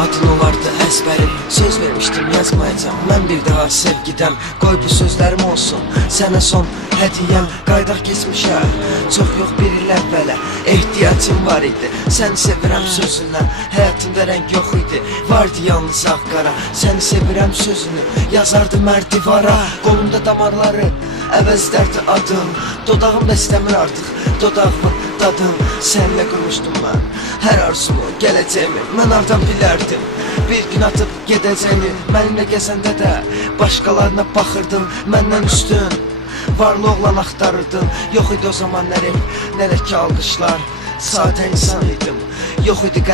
Adın olardı əzbərim, söz vermişdim yazmayacam. Mən bir daha sevgidəm, qoy bu sözlərim olsun sənə son hədiyəm. Qaydaq keçmişə, çox yox bir il əvvələ ehtiyacım var idi. Səni sevirəm sözündən, həyatımda rəng yox idi. Vardı yalnız ağ-qara, səni sevirəm sözünü yazardı mərdivara. Qolumda damarları əvəzlərdi adım, dodağım da istəmir artıq dodağımın dadım. Səninlə qurmuşdum mən hər arzumu, gələcəyimi mən hardan bilərdim. Bir gün atıb gedəcəyini, mənimlə gəzəndə də başqalarına baxırdım. Məndən üstün varlı oğlan axtarırdın. Yox idi o zaman nə rep, nə də ki alqışlar, sadə insan idim. Yox idi